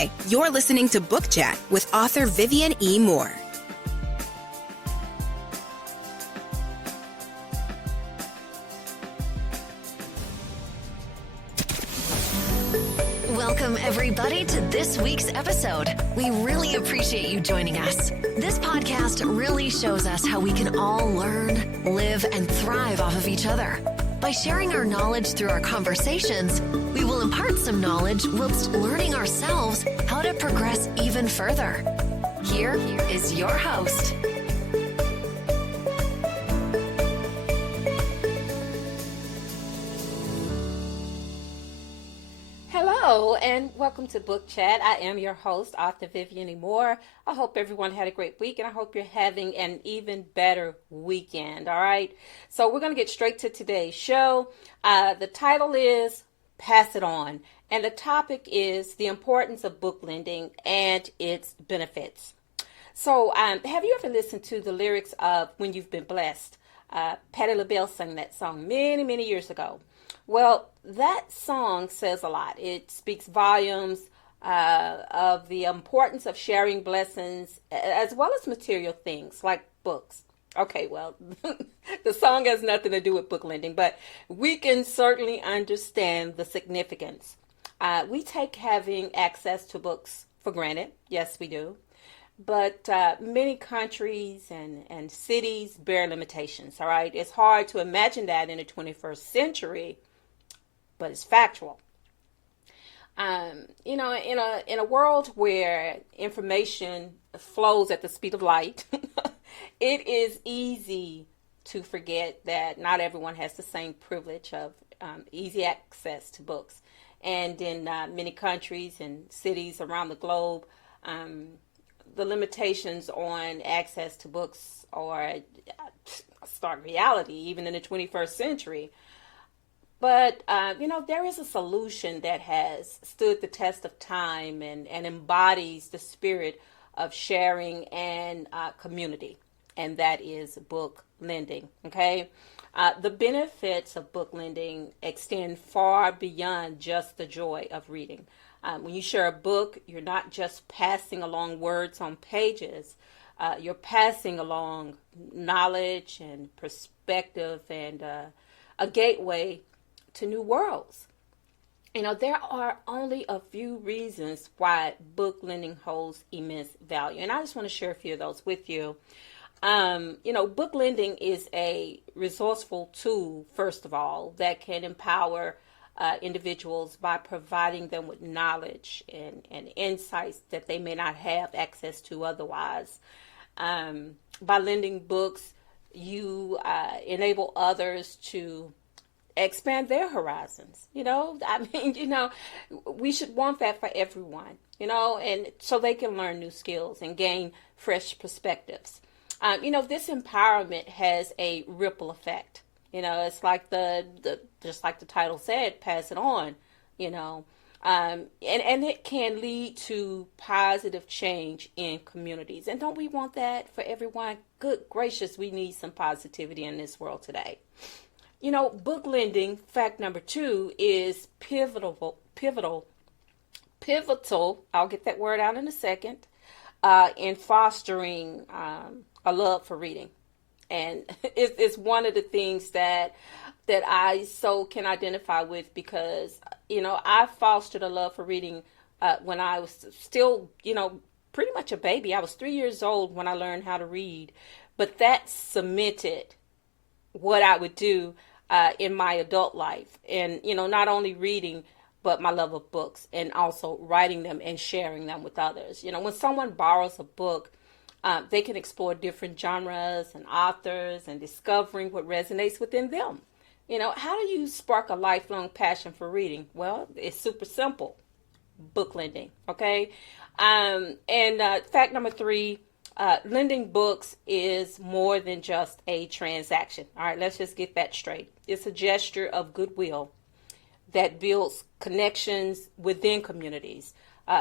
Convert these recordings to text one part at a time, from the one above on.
Hi, you're listening to Book Chat with author Vivian E. Moore. Welcome, everybody, to this week's episode. We really appreciate you joining us. This podcast really shows us how we can all learn, live, and thrive off of each other. By sharing our knowledge through our conversations, we will impart some knowledge whilst learning ourselves how to progress even further. Here is your host. Hello and welcome to Book Chat. I am your host, author Vivian E. Moore. I hope everyone had a great week and I hope you're having an even better weekend, all right? So we're going to get straight to today's show. The title is Pass It On, and the topic is the importance of book lending and its benefits. So have you ever listened to the lyrics of When You've Been Blessed? Patti LaBelle sang that song many, many years ago. Well, that song says a lot. It speaks volumes of the importance of sharing blessings as well as material things like books. Okay, well, the song has nothing to do with book lending, but we can certainly understand the significance. We take having access to books for granted. Yes, we do. But many countries and cities bear limitations, all right? It's hard to imagine that in the 21st century, but it's factual. In a world where information flows at the speed of light, it is easy to forget that not everyone has the same privilege of easy access to books. And in many countries and cities around the globe, the limitations on access to books are a stark reality, even in the 21st century. But, there is a solution that has stood the test of time and embodies the spirit of sharing and community, and that is book lending, okay? The benefits of book lending extend far beyond just the joy of reading. When you share a book, you're not just passing along words on pages. You're passing along knowledge and perspective and a gateway to new worlds. There are only a few reasons why book lending holds immense value. And I just want to share a few of those with you. Book lending is a resourceful tool, first of all, that can empower individuals by providing them with knowledge and insights that they may not have access to otherwise. By lending books, you enable others to expand their horizons. We should want that for everyone, and so they can learn new skills and gain fresh perspectives. This empowerment has a ripple effect. It's like just like the title said, pass it on, and it can lead to positive change in communities. And don't we want that for everyone? Good gracious, we need some positivity in this world today. Book lending, fact number 2, is pivotal, I'll get that word out in a second, in fostering a love for reading. And it's one of the things that I so can identify with because, I fostered a love for reading when I was still, pretty much a baby. I was 3 years old when I learned how to read, but that cemented what I would do in my adult life. And, not only reading, but my love of books and also writing them and sharing them with others. When someone borrows a book, they can explore different genres and authors and discovering what resonates within them. How do you spark a lifelong passion for reading? Well, it's super simple. Book lending, okay? And fact number 3, lending books is more than just a transaction. All right, let's just get that straight. It's a gesture of goodwill that builds connections within communities.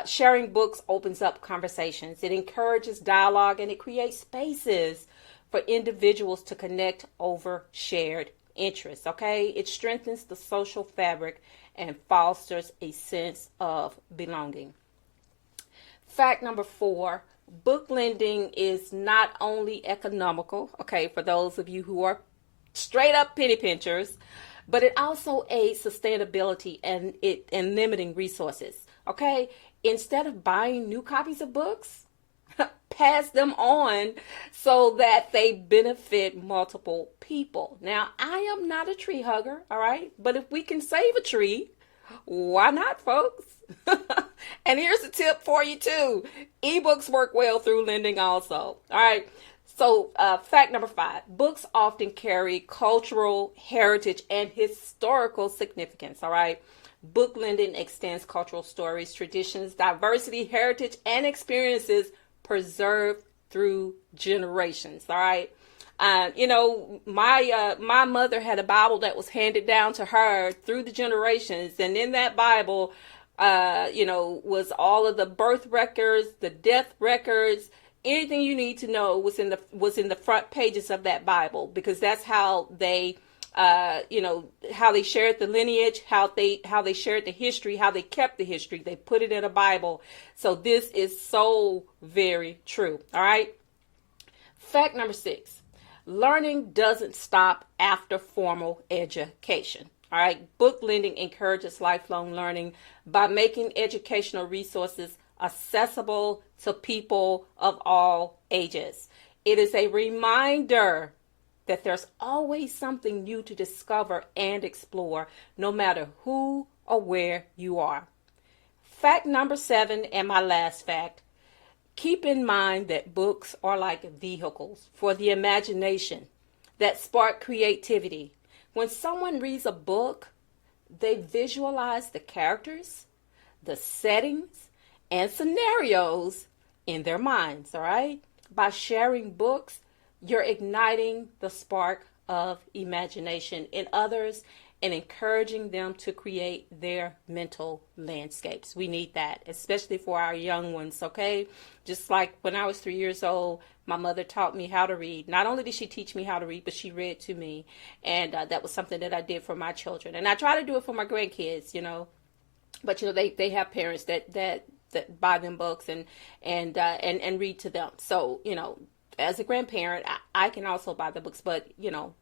Sharing books opens up conversations. It encourages dialogue and it creates spaces for individuals to connect over shared interests, okay? It strengthens the social fabric and fosters a sense of belonging. Fact number 4, book lending is not only economical, okay, for those of you who are straight up penny pinchers, but it also aids sustainability and limiting resources. Okay, instead of buying new copies of books, pass them on so that they benefit multiple people. Now, I am not a tree hugger, all right, but if we can save a tree, why not, folks? And here's a tip for you too. Ebooks work well through lending also. All right. So fact number 5, books often carry cultural, heritage, and historical significance. All right. Book lending extends cultural stories, traditions, diversity, heritage, and experiences preserved through generations. All right. My mother had a Bible that was handed down to her through the generations. And in that Bible, was all of the birth records, the death records, anything you need to know was in the front pages of that Bible, because that's how they, how they shared the lineage, how they shared the history, how they kept the history. They put it in a Bible. So this is so very true. All right. Fact number 6, learning doesn't stop after formal education. All right. Book lending encourages lifelong learning by making educational resources accessible to people of all ages. It is a reminder that there's always something new to discover and explore, no matter who or where you are. Fact number 7, and my last fact, keep in mind that books are like vehicles for the imagination that spark creativity. When someone reads a book, they visualize the characters, the settings, and scenarios in their minds, all right? By sharing books, you're igniting the spark of imagination in others and encouraging them to create their mental landscapes. We need that, especially for our young ones, okay? Just like when I was 3 years old, my mother taught me how to read. Not only did she teach me how to read, but she read to me. And that was something that I did for my children. And I try to do it for my grandkids, But, they have parents that buy them books and read to them. So, as a grandparent, I can also buy the books, but,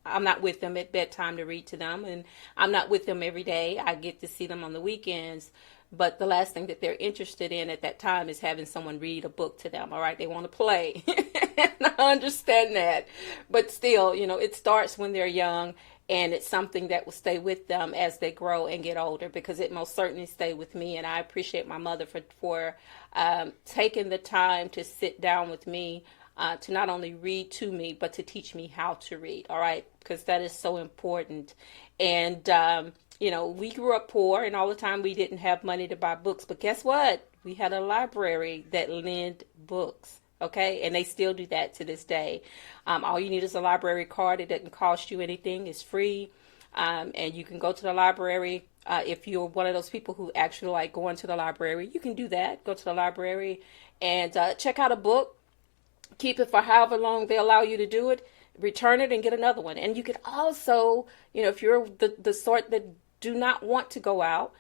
I'm not with them at bedtime to read to them, and I'm not with them every day. I get to see them on the weekends, but the last thing that they're interested in at that time is having someone read a book to them, all right? They want to play, and I understand that, but still, it starts when they're young, and it's something that will stay with them as they grow and get older, because it most certainly stayed with me. And I appreciate my mother for taking the time to sit down with me, to not only read to me, but to teach me how to read. All right. Because that is so important. And, we grew up poor, and all the time we didn't have money to buy books. But guess what? We had a library that lent books. Okay. And they still do that to this day. All you need is a library card. It doesn't cost you anything. It's free. And you can go to the library. If you're one of those people who actually like going to the library, you can do that. Go to the library and check out a book. Keep it for however long they allow you to do it. Return it and get another one. And you could also, if you're the sort that do not want to go out,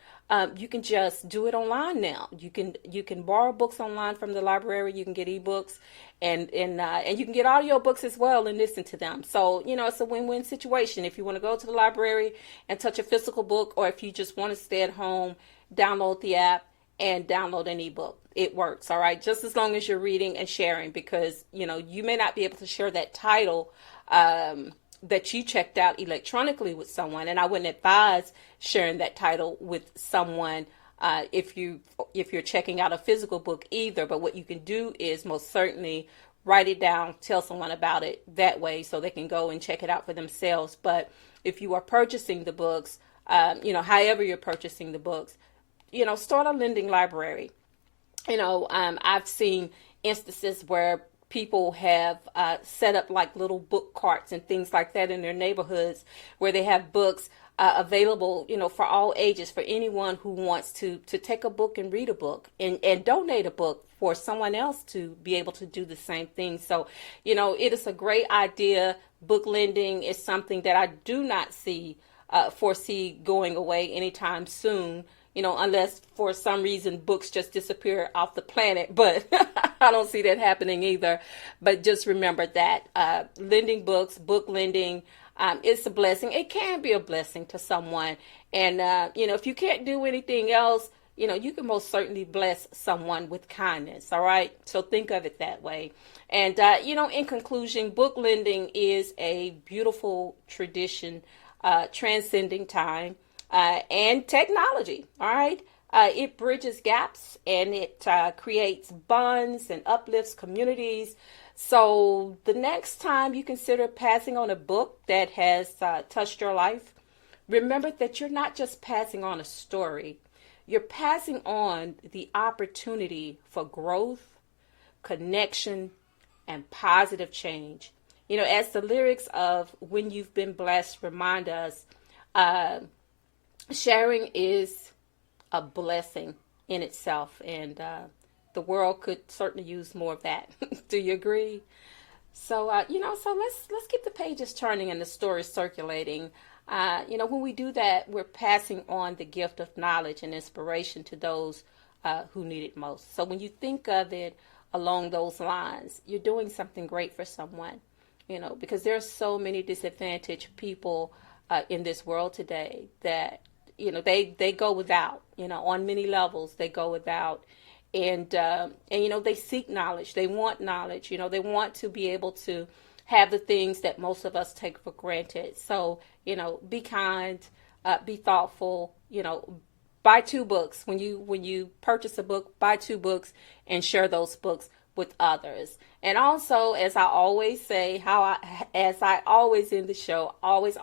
you can just do it online now. You can borrow books online from the library. You can get ebooks, and you can get audio books as well and listen to them. So it's a win-win situation. If you want to go to the library and touch a physical book, or if you just want to stay at home, download the app and download an ebook. It works, all right? Just as long as you're reading and sharing, because you may not be able to share that title that you checked out electronically with someone, and I wouldn't advise sharing that title with someone if you're checking out a physical book either. But what you can do is most certainly write it down, tell someone about it that way, so they can go and check it out for themselves. But if you are purchasing the books, however you're purchasing the books, start a lending library. I've seen instances where people have set up like little book carts and things like that in their neighborhoods, where they have books available, for all ages, for anyone who wants to take a book and read a book and donate a book for someone else to be able to do the same thing. So, it is a great idea. Book lending is something that I do not foresee going away anytime soon. unless for some reason books just disappear off the planet. But I don't see that happening either. But just remember that lending books, book lending, it's a blessing. It can be a blessing to someone. And, if you can't do anything else, you can most certainly bless someone with kindness. All right. So think of it that way. And, in conclusion, book lending is a beautiful tradition, transcending time and technology. All right. It bridges gaps and it creates bonds and uplifts communities. So the next time you consider passing on a book that has touched your life, remember that you're not just passing on a story. You're passing on the opportunity for growth, connection, and positive change. As the lyrics of When You've Been Blessed remind us, sharing is a blessing in itself, and the world could certainly use more of that. Do you agree? So, so let's keep the pages turning and the stories circulating. When we do that, we're passing on the gift of knowledge and inspiration to those who need it most. So when you think of it along those lines, you're doing something great for someone, because there are so many disadvantaged people in this world today that, they go without, on many levels, they go without. And they seek knowledge. They want knowledge. They want to be able to have the things that most of us take for granted. So, be kind, be thoughtful, buy 2 books. When you purchase a book, buy 2 books and share those books with others. And also, as I always say, as I always end the show, always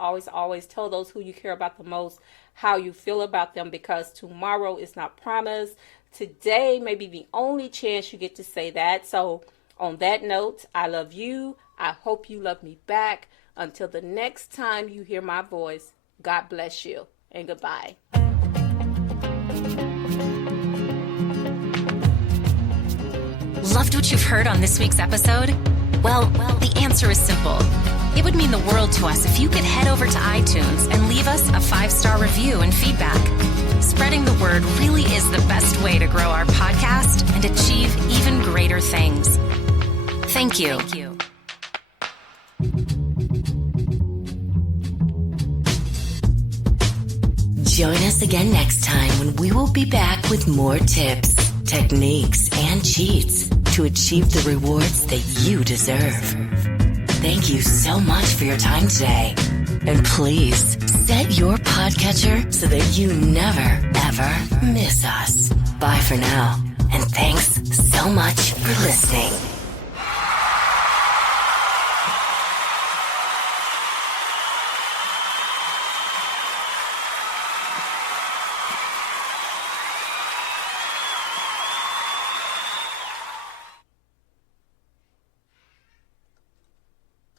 tell those who you care about the most how you feel about them, because tomorrow is not promised. Today may be the only chance you get to say that. So on that note, I love you. I hope you love me back. Until the next time you hear my voice, God bless you and goodbye. Loved what you've heard on this week's episode? Well, the answer is simple. It would mean the world to us if you could head over to iTunes and leave us a 5-star review and feedback. Spreading the word really is the best way to grow our podcast and achieve even greater things. Thank you. Join us again next time when we will be back with more tips, techniques, and cheats to achieve the rewards that you deserve. Thank you so much for your time today. And please set your podcatcher so that you never, ever miss us. Bye for now. And thanks so much for listening.